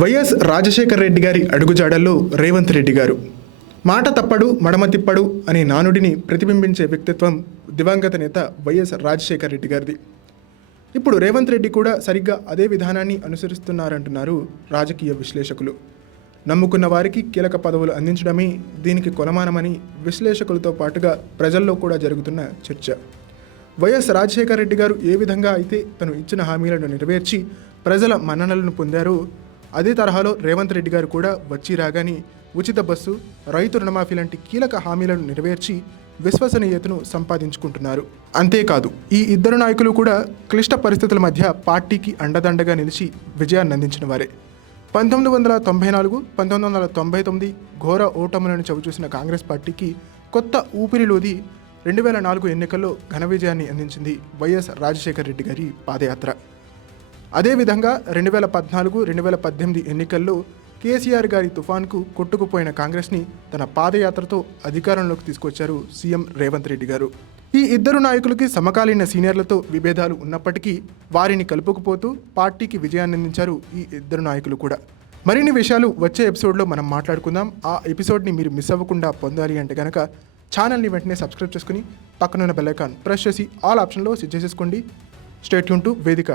YS Rajasekhara Reddy గారి అడుగుజాడల్లో రేవంత్ రెడ్డి గారు. మాట తప్పడు మడమ తిప్పడు అనే నానుడిని ప్రతిబింబించే వ్యక్తిత్వం దివంగత నేత వైఎస్ రాజశేఖర రెడ్డి గారిది. ఇప్పుడు రేవంత్ రెడ్డి కూడా సరిగ్గా అదే విధానాన్ని అనుసరిస్తున్నారంటున్నారు రాజకీయ విశ్లేషకులు. నమ్ముకున్న వారికి కీలక పదవులు అందించడమే దీనికి కొలమానమని విశ్లేషకులతో పాటుగా ప్రజల్లో కూడా జరుగుతున్న చర్చ. వైఎస్ రాజశేఖర రెడ్డి గారు ఏ విధంగా అయితే తను ఇచ్చిన హామీలను నెరవేర్చి ప్రజల మన్ననలను పొందారో అదే తరహాలో రేవంత్ రెడ్డి గారు కూడా వచ్చి రాగానే ఉచిత బస్సు, రైతు రుణమాఫీ లాంటి కీలక హామీలను నెరవేర్చి విశ్వసనీయతను సంపాదించుకుంటున్నారు. అంతేకాదు ఈ ఇద్దరు నాయకులు కూడా క్లిష్ట పరిస్థితుల మధ్య పార్టీకి అండదండగా నిలిచి విజయాన్ని అందించిన వారే. 1994, 1999 ఘోర ఓటములను చవిచూసిన కాంగ్రెస్ పార్టీకి కొత్త ఊపిరిలోది 2004 ఎన్నికల్లో ఘన విజయాన్ని అందించింది వైఎస్ రాజశేఖర రెడ్డి గారి పాదయాత్ర. అదేవిధంగా 2014, 2018 ఎన్నికల్లో కేసీఆర్ గారి తుఫాన్కు కొట్టుకుపోయిన కాంగ్రెస్ని తన పాదయాత్రతో అధికారంలోకి తీసుకొచ్చారు సీఎం రేవంత్ రెడ్డి గారు. ఈ ఇద్దరు నాయకులకి సమకాలీన సీనియర్లతో విభేదాలు ఉన్నప్పటికీ వారిని కలుపుకుపోతూ పార్టీకి విజయాన్ని అందించారు ఈ ఇద్దరు నాయకులు కూడా. మరిన్ని విషయాలు వచ్చే ఎపిసోడ్లో మనం మాట్లాడుకుందాం. ఆ ఎపిసోడ్ని మీరు మిస్ అవ్వకుండా పొందాలి అంటే కనుక ఛానల్ని వెంటనే సబ్స్క్రైబ్ చేసుకుని పక్కనున్న బెల్ ఐకాన్ ప్రెస్ చేసి ఆల్ ఆప్షన్లో సెట్ చేసేసుకోండి. స్టే ట్యూన్ టు వేదిక.